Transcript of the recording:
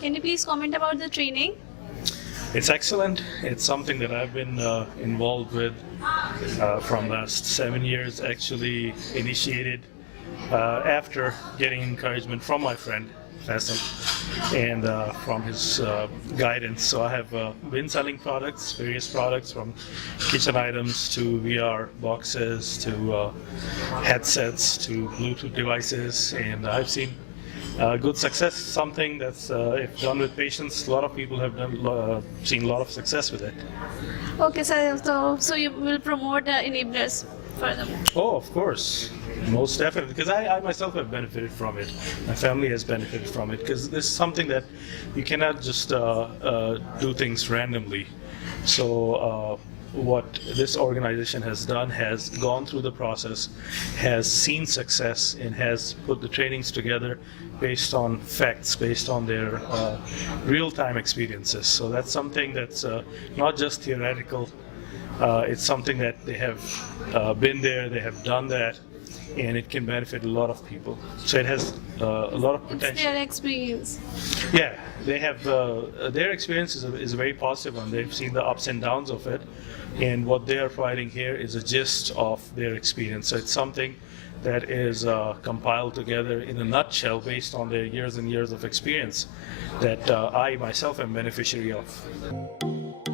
Can you please comment about the training? It's excellent. It's something that I've been involved with from last 7 years. Actually, initiated after getting encouragement from my friend Faisal and from his guidance. So I have been selling products, various products from kitchen items to VR boxes to headsets to Bluetooth devices, and I've seen good success. Something that's if done with patience, a lot of people have seen a lot of success with it. Okay, so you will promote enablers furthermore. Oh, of course, most definitely, because I myself have benefited from it. My family has benefited from it, because this is something that you cannot just do things randomly. So what this organization has done has gone through the process, has seen success, and has put the trainings together based on facts, based on their real-time experiences. So that's something that's not just theoretical. It's something that they have been there, they have done that, and it can benefit a lot of people. So it has a lot of potential. It's their experience. Yeah, they have their experience is a very positive one. They've seen the ups and downs of it, and what they are providing here is a gist of their experience. So it's something that is compiled together in a nutshell based on their years and years of experience that I myself am beneficiary of.